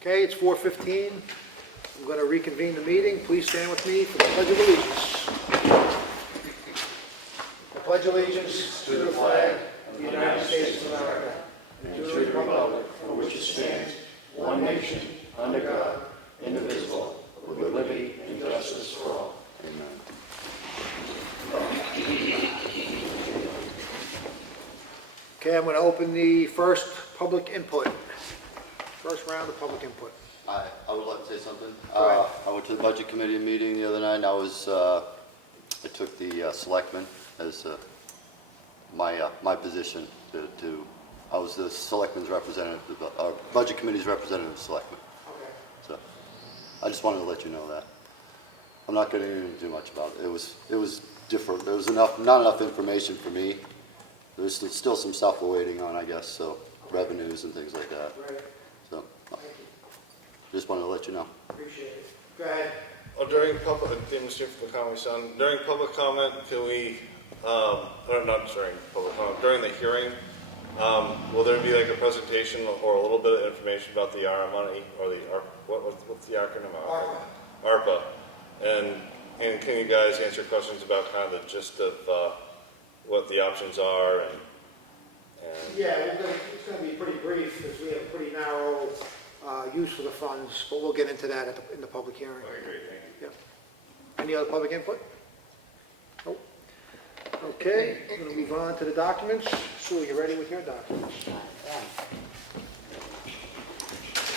Okay, it's 4:15. I'm going to reconvene the meeting. Please stand with me for the Pledge of Allegiance. I pledge allegiance to the flag of the United States of America and to the republic for which it stands, one nation, under God, indivisible, with liberty and justice for all. Amen. Okay, I'm going to open the first public input. First round of public input. I would like to say something. Go ahead. I went to the budget committee meeting the other night, and I took the selectmen as my position I was the selectmen's representative, our budget committee's representative selectman. Okay. So I just wanted to let you know that. I'm not going to do much about it. It was different. There was not enough information for me. There's still some stuff we're waiting on, I guess, so revenues and things like that. Right. So Thank you. just wanted to let you know. Appreciate it. Go ahead. Well, during public, during public comment, can we, or not during public comment, during the hearing, will there be like a presentation or a little bit of information about the ARPA money, or the what's the acronym? ARPA. And can you guys answer questions about kind of the gist of what the options are and Yeah, it's going to be pretty brief because we have a pretty narrow use for the funds, but we'll get into that in the public hearing. Okay, great, thank you. Yep. Any other public input? Nope. Okay, we're going to move on to the documents. Sue, you ready with your documents?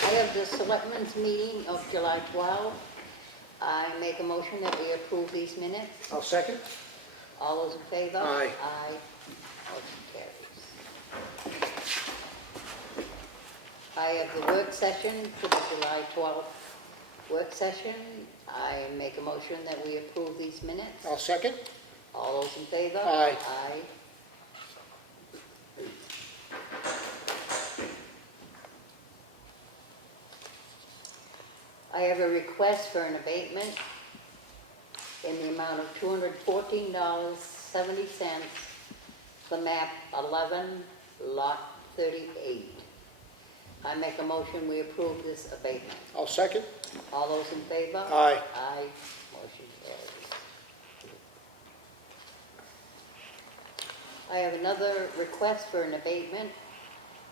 I have the Selectmen's meeting of July 12. I make a motion that we approve these minutes. I'll second. All those in favor? Aye. Aye. Motion carries. I have the work session for the July 12th work session. I make a motion that we approve these minutes. I'll second. All those in favor? Aye. Aye. I have a request for an abatement in the amount of $214.70 for map 11, lot 38. I make a motion we approve this abatement. I'll second. All those in favor? Aye. Aye. Motion carries. I have another request for an abatement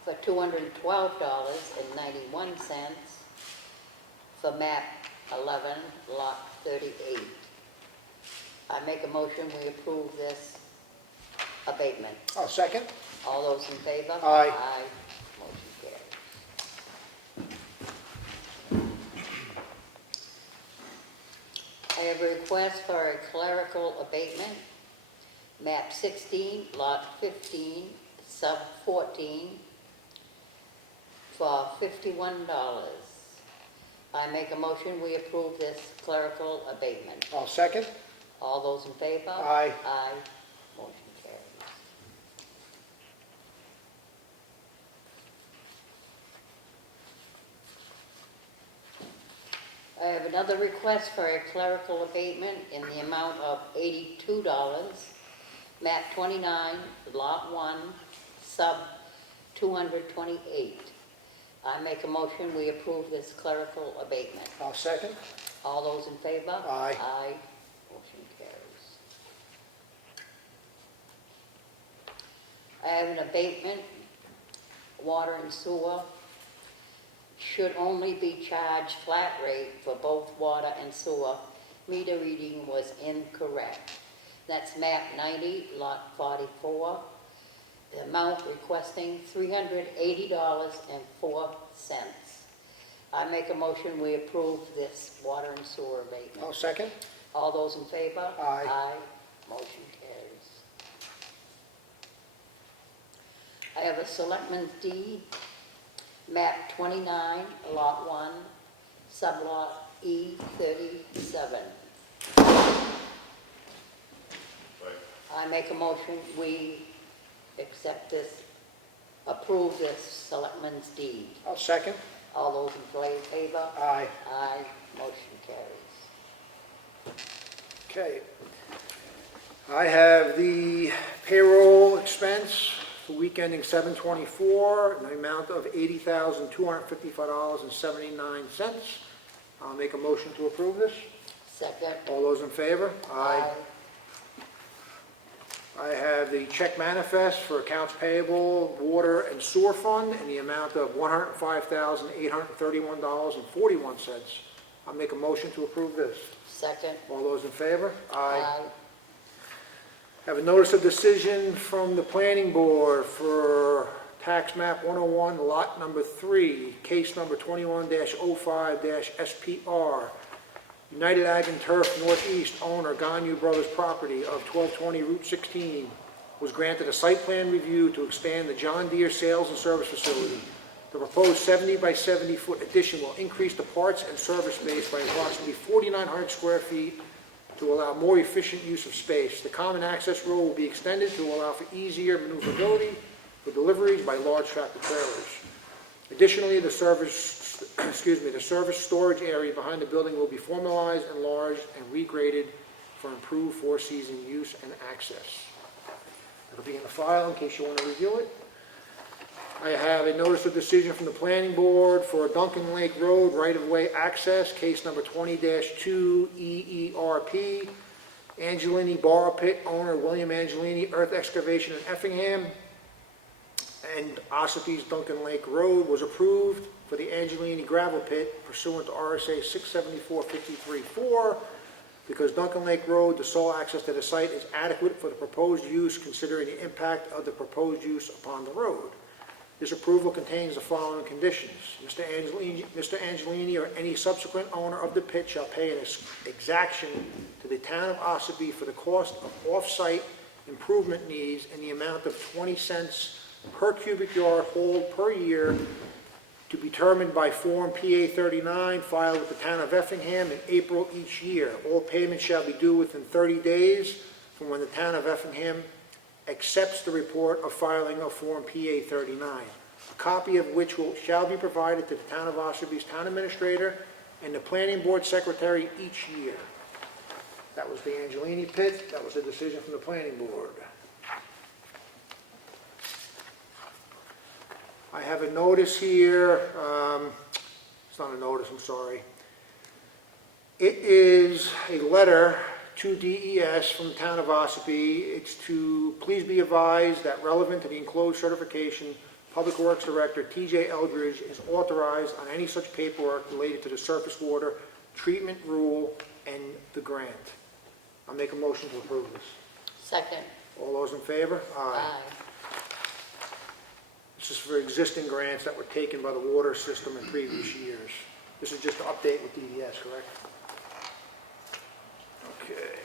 for $212.91 for map 11, lot 38. I make a motion we approve this abatement. I'll second. All those in favor? Aye. Aye. Motion carries. I have a request for a clerical abatement, map 16, lot 15, sub 14, for $51. I make a motion we approve this clerical abatement. I'll second. All those in favor? Aye. Aye. Motion carries. I have another request for a clerical abatement in the amount of $82. Map 29, lot 1, sub 228. I make a motion we approve this clerical abatement. I'll second. All those in favor? Aye. Aye. Motion carries. I have an abatement, water and sewer should only be charged flat rate for both water and sewer. Meter reading was incorrect. That's map 90, lot 44. The amount requesting $380.04. I make a motion we approve this water and sewer abatement. I'll second. All those in favor? Aye. Aye. Motion carries. I have a selectmen's deed, map 29, lot 1, sublot E37. I make a motion we accept this, approve this selectmen's deed. I'll second. All those in favor? Aye. Aye. Motion carries. Okay. I have the payroll expense for week ending 7/24, in the amount of $80,255.79. I'll make a motion to approve this. Second. All those in favor? I have the check manifest for accounts payable, water and sewer fund in the amount of $105,831.41. I'll make a motion to approve this. Second. All those in favor? Aye. Have a notice of decision from the planning board for tax map 101, lot number 3, case number 21-05-SPR. United Ag and Turf Northeast owner, Gagne Brothers Property of 1220 Route 16, was granted a site plan review to expand the John Deere sales and service facility. The proposed 70 by 70 foot addition will increase the parts and service space by approximately 4,900 square feet to allow more efficient use of space. The common access road will be extended to allow for easier maneuverability for deliveries by large tractor trailers. Additionally, the service storage area behind the building will be formalized, enlarged, and regraded for improved four-season use and access. It'll be in the file in case you want to review it. I have a notice of decision from the planning board for Duncan Lake Road right-of-way access, case number 20-2 EERP. Angelini Bar Pit owner William Angelini, Earth Excavation in Effingham, and Ossipee's Duncan Lake Road was approved for the Angelini Gravel Pit pursuant to RSA 674-53-4 because Duncan Lake Road, the sole access to the site, is adequate for the proposed use considering the impact of the proposed use upon the road. This approval contains the following conditions. Mr. Angelini or any subsequent owner of the pit shall pay an exaction to the town of Ossipee for the cost of off-site improvement needs in the amount of 20 cents per cubic yard hauled per year to be determined by Form PA 39 filed with the town of Effingham in April each year. All payments shall be due within 30 days from when the town of Effingham accepts the report of filing of Form PA 39, a copy of which shall be provided to the town of Ossipee's town administrator and the planning board secretary each year. That was the Angelini pit. That was the decision from the planning board. I have a notice here. It's not a notice, I'm sorry. It is a letter to DES from the town of Ossipee. It's to please be advised that relevant to the enclosed certification, Public Works Director TJ Eldridge is authorized on any such paperwork related to the surface water treatment rule and the grant. I'll make a motion to approve this. Second. All those in favor? Aye. This is for existing grants that were taken by the water system in previous years. This is just to update with DES, correct? Okay.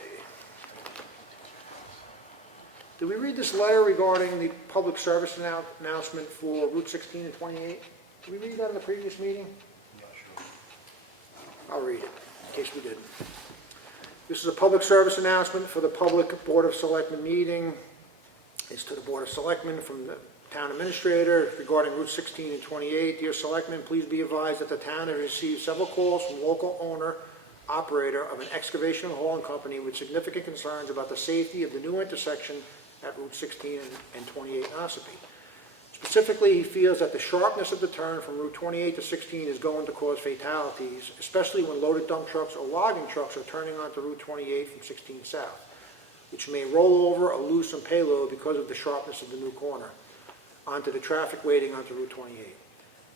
Did we read this letter regarding the public service announcement for Route 16 and 28? Did we read that in the previous meeting? I'm not sure. I'll read it, in case we didn't. This is a public service announcement for the public Board of Selectmen meeting. It's to the Board of Selectmen from the Town Administrator regarding Route 16 and 28. Dear Selectmen, please be advised that the town has received several calls from local owner-operator of an excavation and hauling company with significant concerns about the safety of the new intersection at Route 16 and 28 in Ossipee. Specifically, he feels that the sharpness of the turn from Route 28 to 16 is going to cause fatalities, especially when loaded dump trucks or logging trucks are turning onto Route 28 from 16 south, which may roll over or lose some payload because of the sharpness of the new corner onto the traffic waiting onto Route 28.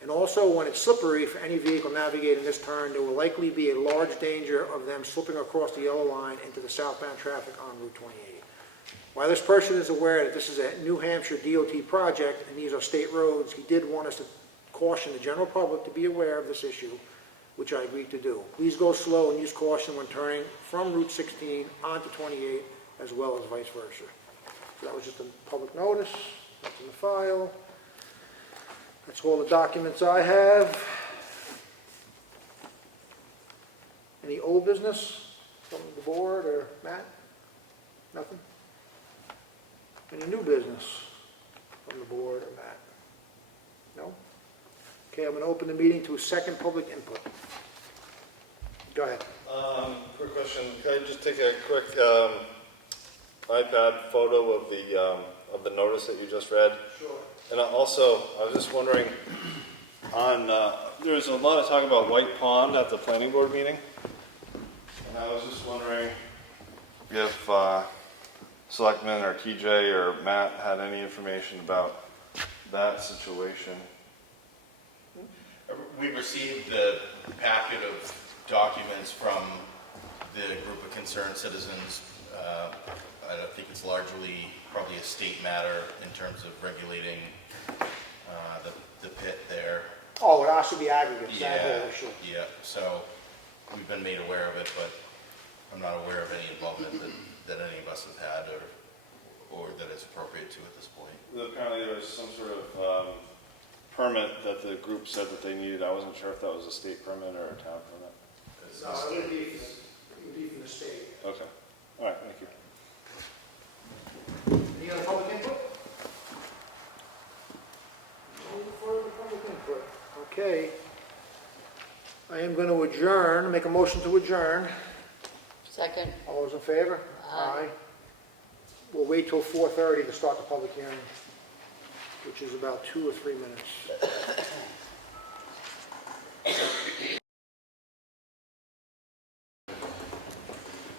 And also, when it's slippery for any vehicle navigating this turn, there will likely be a large danger of them slipping across the yellow line into the southbound traffic on Route 28. While this person is aware that this is a New Hampshire DOT project and these are state roads, he did want us to caution the general public to be aware of this issue, which I agreed to do. Please go slow and use caution when turning from Route 16 onto 28, as well as vice versa. So that was just a public notice. That's in the file. That's all the documents I have. Any old business from the board or Matt? Nothing? Any new business from the board or Matt? No? Okay, I'm going to open the meeting to a second public input. Go ahead. Quick question. Can I just take a quick iPad photo of the of the notice that you just read. Sure. And I was just wondering, there was a lot of talk about White Pond at the planning board meeting. And I was just wondering if Selectmen or TJ or Matt had any information about that situation. We received the packet of documents from the group of concerned citizens. I don't think it's largely probably a state matter in terms of regulating the pit there. Oh, it has to be aggregates, that whole issue. Yeah, so we've been made aware of it, but I'm not aware of any involvement that any of us have had or that is appropriate to at this point. Apparently there was some sort of permit that the group said that they needed. I wasn't sure if that was a state permit or a town permit. No, it would be from the state. Okay. All right, thank you. Any other public input? No further public input. Okay. I am going to adjourn, make a motion to adjourn. Second. All those in favor? Aye. We'll wait till 4:30 to start the public hearing, which is about 2 or 3 minutes.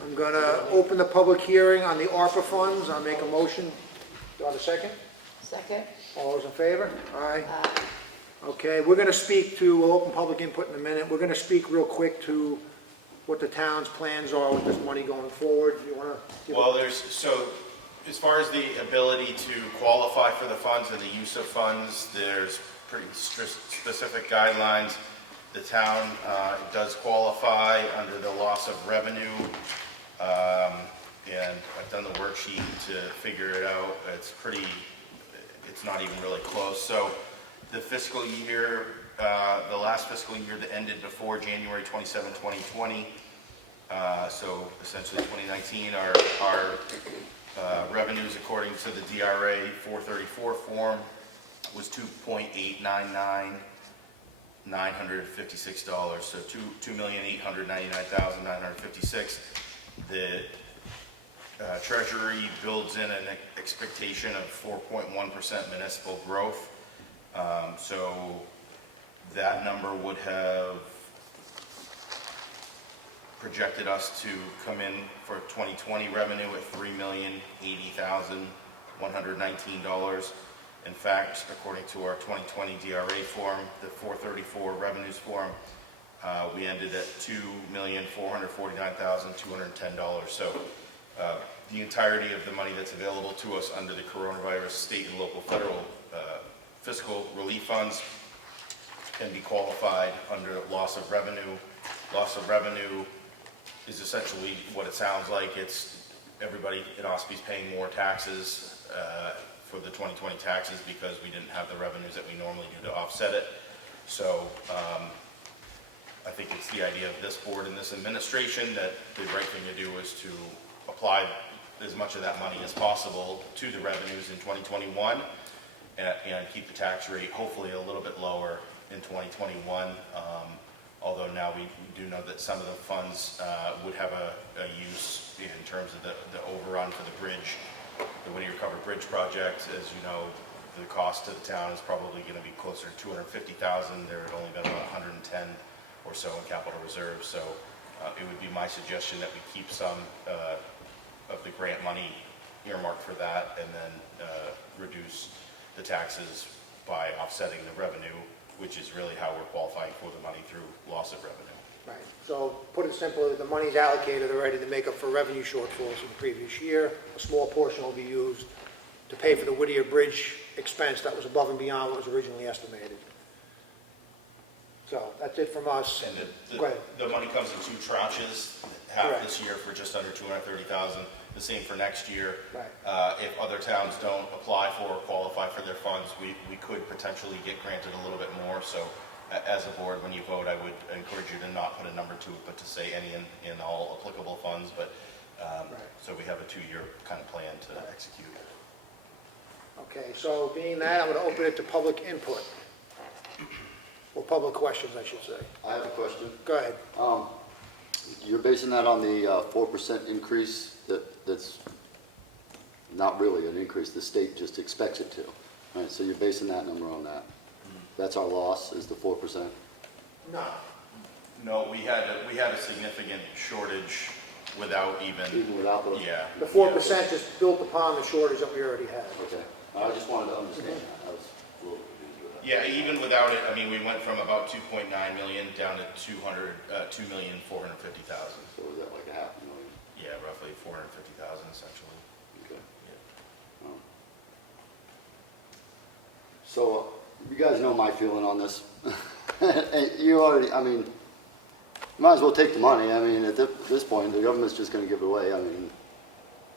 I'm going to open the public hearing on the ARPA funds. I'll make a motion. Do I have a second? Second. All those in favor? Aye. Aye. Okay, we're going to speak to, we'll open public input in a minute. We're going to speak real quick to what the town's plans are with this money going forward. You want to? Well, as far as the ability to qualify for the funds and the use of funds, there's pretty specific guidelines. The town does qualify under the loss of revenue, and I've done the worksheet to figure it out. It's not even really close. So the fiscal year, the last fiscal year that ended before January 27, 2020, so essentially 2019, our revenues according to the DRA 434 form was $2,899,956, so $2,899,956. The Treasury builds in an expectation of 4.1% municipal growth, so that number would have projected us to come in for 2020 revenue at $3,080,119. In fact, according to our 2020 DRA form, the 434 revenues form, we ended at $2,449,210. So the entirety of the money that's available to us under the coronavirus state and local federal fiscal relief funds can be qualified under loss of revenue. Loss of revenue is essentially what it sounds like. It's everybody in Ossipee's paying more taxes for the 2020 taxes because we didn't have the revenues that we normally do to offset it. So I think it's the idea of this board and this administration that the right thing to do is to apply as much of that money as possible to the revenues in 2021 and keep the tax rate hopefully a little bit lower in 2021. Although now we do know that some of the funds would have a use in terms of the overrun for the bridge, the Whittier Covered Bridge project. As you know, the cost to the town is probably going to be closer to $250,000. There had only been about 110 or so in capital reserve. So it would be my suggestion that we keep some of the grant money earmarked for that and then reduce the taxes by offsetting the revenue, which is really how we're qualifying for the money through loss of revenue. Right, so put it simply, the money's allocated already to make up for revenue shortfalls in the previous year. A small portion will be used to pay for the Whittier Bridge expense that was above and beyond what was originally estimated. So that's it from us. And Go ahead. the money comes in two tranches, half Correct. this year for just under $230,000, the same for next year. Right. If other towns don't apply for or qualify for their funds, we could potentially get granted a little bit more. So as a board, when you vote, I would encourage you to not put a number to it, but to say any in all applicable funds. But so we have a 2-year kind of plan to execute. Okay, so being that, I'm going to open it to public input. Or public questions, I should say. I have a question. Go ahead. You're basing that on the 4% increase that's not really an increase, the state just expects it to. Right, so you're basing that number on that. That's our loss, is the 4%? No. No, we had a significant shortage without even. Even without the. Yeah. The 4% is built upon the shortage that we already had. Okay, I just wanted to understand that, I was a little confused with that. Yeah, even without it, I mean, we went from about 2.9 million down to 2,450,000. So was that like a half a million? Yeah, roughly 450,000 essentially. Okay. Yeah. So, you guys know my feeling on this. And you already, I mean, might as well take the money. I mean, at this point, the government's just gonna give it away. I mean,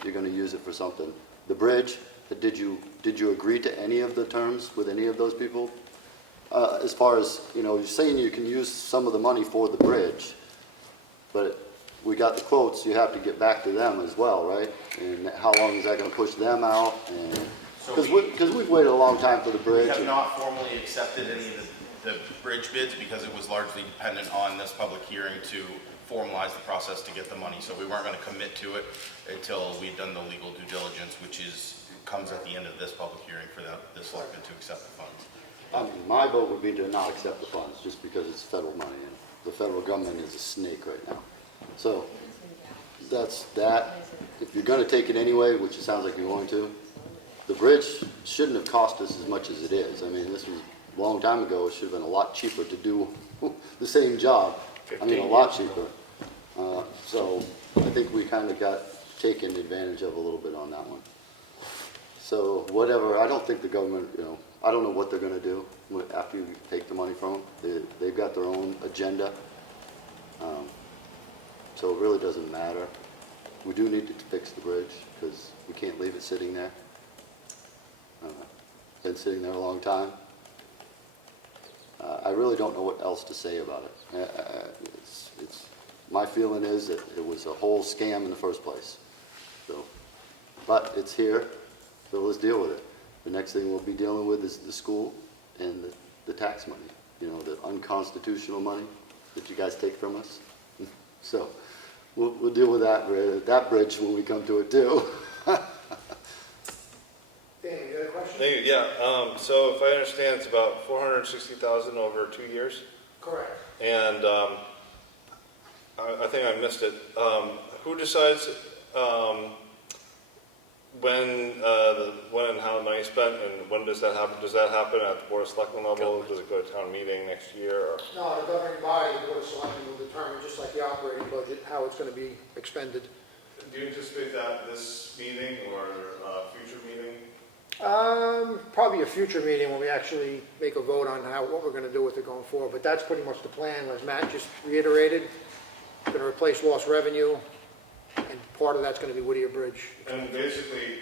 you're gonna use it for something. The bridge, did you agree to any of the terms with any of those people? As far as, you know, you're saying you can use some of the money for the bridge, but we got the quotes, you have to get back to them as well, right? And how long is that gonna push them out? And So because we've waited a long time for the We bridge. have not formally accepted any of the bridge bids because it was largely dependent on this public hearing to formalize the process to get the money. So we weren't going to commit to it until we'd done the legal due diligence, which comes at the end of this public hearing for the selectmen to accept the funds. I mean, my vote would be to not accept the funds, just because it's federal money, and the federal government is a snake right now. So, that's that. If you're gonna take it anyway, which it sounds like you're going to, the bridge shouldn't have cost us as much as it is. I mean, this was a long time ago, it should have been a lot cheaper to do the same job. I mean, a lot cheaper. So, I think we kind of got taken advantage of a little bit on that one. So, whatever, I don't think the government, you know, I don't know what they're gonna do after you take the money from them. They've got their own agenda. So it really doesn't matter. We do need to fix the bridge, because we can't leave it sitting there. Been sitting there a long time. I really don't know what else to say about it. My feeling is that it was a whole scam in the first place. So, but it's here, so let's deal with it. The next thing we'll be dealing with is the school and the tax money, you know, the unconstitutional money that you guys take from us. So we'll deal with that bridge when we come to it too. Dan, you got a question? Thank you. Yeah, so if I understand, it's about 460,000 over 2 years? Correct. And I think I missed it. Who decides when and how the money is spent, and when does that happen? Does that happen at the Board of Selectmen level? Does it go to town meeting next year? Or? No, the governing body, the Board of Selectmen, will determine, just like the operating budget, how it's going to be expended. Do you anticipate that this meeting or future meeting? Probably a future meeting when we actually make a vote on what we're going to do with it going forward. But that's pretty much the plan, as Matt just reiterated. Going to replace lost revenue, and part of that's going to be Whittier Bridge. And basically,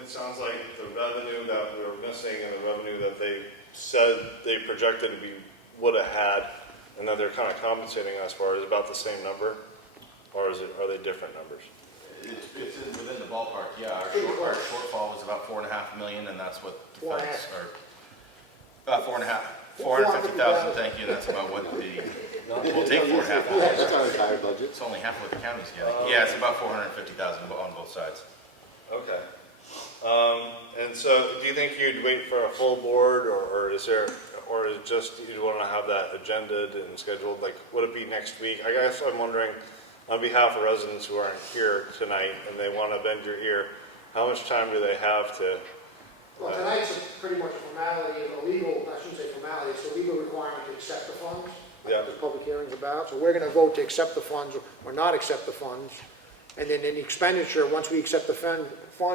it sounds like the revenue that we were missing and the revenue that they said they projected we would have had, and that they're kind of compensating us for, is about the same number, or are they different numbers? It's within the ballpark, yeah. Our shortfall was about 4.5 million, and that's what the Four and a feds half. are. 450,000, thank you, that's about what we'll take 4.5. That's our entire budget. It's only half of what the county's getting. Yeah, it's about 450,000 on both sides. Okay. And so, do you think you'd wait for a full board, or is it just you'd want to have that agended and scheduled? Like, would it be next week? I guess I'm wondering, on behalf of residents who aren't here tonight and they want to bend your ear, how much time do they have to? Well, tonight's pretty much a formality, a legal, I shouldn't say formality, it's a legal requirement to accept the funds. That's Yeah. what this public hearing's about. So we're going to vote to accept the funds or not accept the funds. And then any expenditure, once we accept the funds,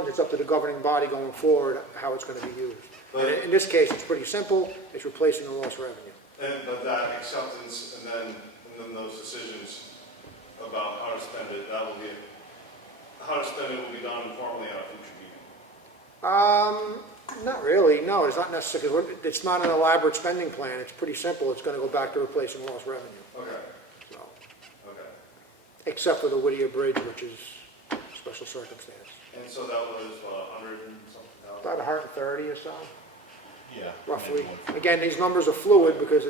it's up to the governing body going forward how it's going to be used. And in this case, it's pretty simple. It's replacing the lost revenue. But that acceptance and then those decisions about how to spend it, will be done formally at a future meeting. Not really. No, it's not necessarily. It's not an elaborate spending plan. It's pretty simple. It's going to go back to replacing lost revenue. Okay. So, Okay. except for the Whittier Bridge, which is a special circumstance. And so that was 100 and something thousand. About 130 or so, Yeah. roughly. Again, these numbers are fluid because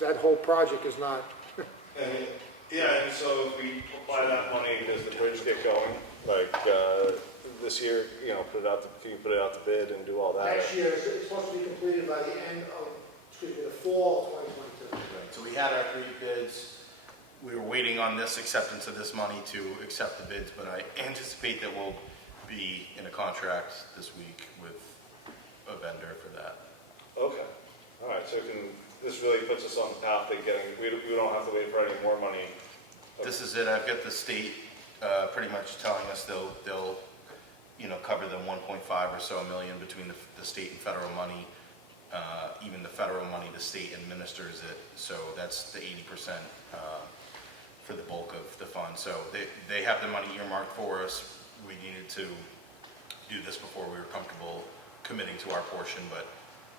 that whole project is not. And so if we apply that money, does the bridge get going? Like, this year, you know, can you put it out to bid and do all that? Next year, it's supposed to be completed by the end of, the fall of 2022. So we had our 3 bids. We were waiting on this acceptance of this money to accept the bids, but I anticipate that we'll be in a contract this week with a vendor for that. Okay, all right, so this really puts us on the path to getting, we don't have to wait for any more money. This is it. I've got the state pretty much telling us they'll you know, cover the 1.5 or so million between the state and federal money. Even the federal money, the state administers it, so that's the 80% for the bulk of the fund. So they have the money earmarked for us. We needed to do this before we were comfortable committing to our portion, but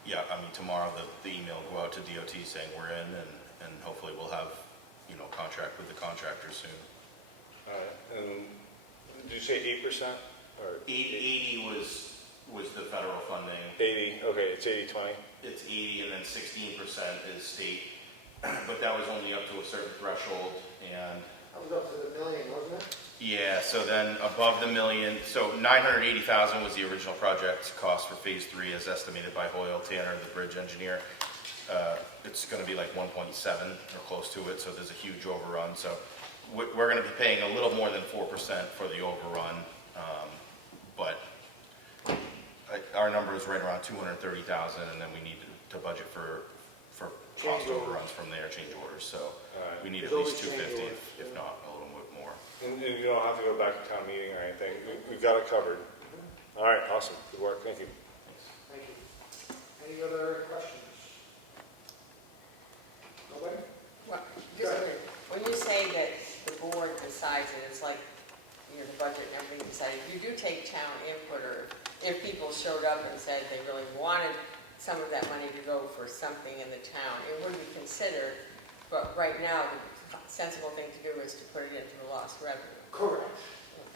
yeah, I mean, tomorrow the email will go out to DOT saying we're in, and hopefully we'll have, you know, contract with the contractor soon. All right, and did you say 8%? Or 80 was the federal funding. 80, okay, it's 80/20. It's 80 and then 16% is state, but that was only up to a certain threshold, and That was up to the million, wasn't it? yeah, so then above the million, so 980,000 was the original project cost for phase 3 as estimated by Hoyle Tanner, the bridge engineer. It's going to be like 1.7 or close to it, so there's a huge overrun. So we're going to be paying a little more than 4% for the overrun, but our number is right around 230,000, and then we need to budget for cost Change orders. overruns from there, change orders. So Alright. we need at There's least always change 250, orders, if yeah. not a little bit more. And you don't have to go back to town meeting or anything, we've got it covered. All right, awesome, good work, thank you. Thank you. Any other questions? Nobody? Well, just a minute. When you say that the board decides it, it's like, you know, the budget and everything decided, you do take town input, or if people showed up and said they really wanted some of that money to go for something in the town, it would be considered, but right now, the sensible thing to do is to put it into the lost revenue. Correct.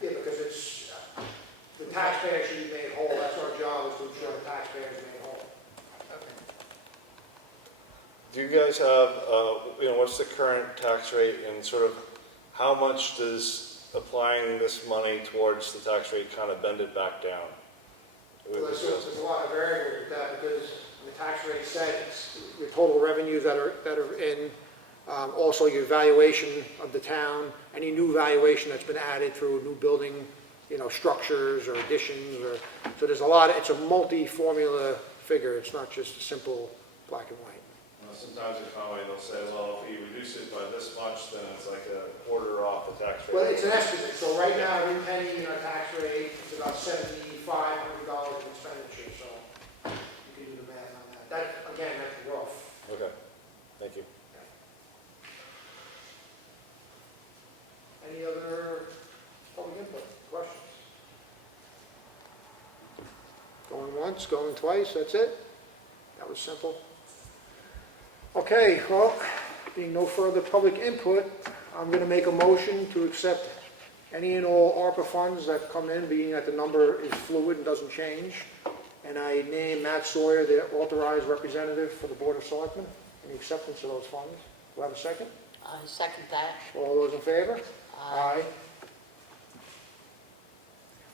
Yeah, because it's, the taxpayer should be made whole. That's our job, is to ensure the taxpayer is made whole. Okay. Do you guys have, you know, what's the current tax rate, and sort of how much does applying this money towards the tax rate kind of bend it back down? Well, there's a lot of variables with that, because the tax rate sets the total revenues that are in, also your valuation of the town, any new valuation that's been added through new building, you know, structures or additions, or, so there's a lot, it's a multi-formula figure, it's not just a simple black and white. Sometimes in Conway, they'll say, well, if you reduce it by this much, then it's like a quarter off the tax rate. Well, it's an estimate, so right now, every penny in our tax rate is about $7,500 in expenditure, so you can do the math on that. That, again, that's rough. Okay, thank you. Any other public input, questions? Going once, going twice, that's it? That was simple. Okay, well, being no further public input, I'm going to make a motion to accept any and all ARPA funds that come in, being that the number is fluid and doesn't change. And I name Matt Sawyer the authorized representative for the Board of Selectmen in the acceptance of those funds. Do I have a second? I second that. All those in favor? Aye.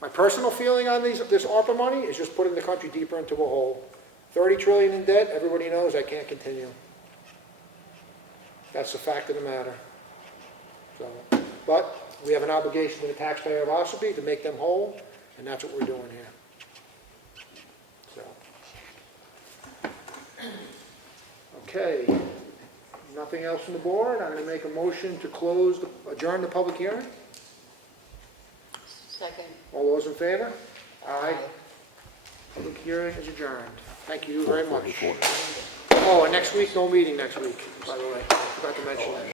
My personal feeling on this ARPA money is just putting the country deeper into a hole. 30 trillion in debt, everybody knows that can't continue. That's the fact of the matter. So, but we have an obligation to the taxpayer of Ossipee to make them whole, and that's what we're doing here. So. Okay. Nothing else from the board. I'm going to make a motion to adjourn the public hearing. Second. All those in favor? Aye. Public hearing is adjourned. Thank you very much. Oh, and next week, no meeting next week, by the way. I forgot to mention that.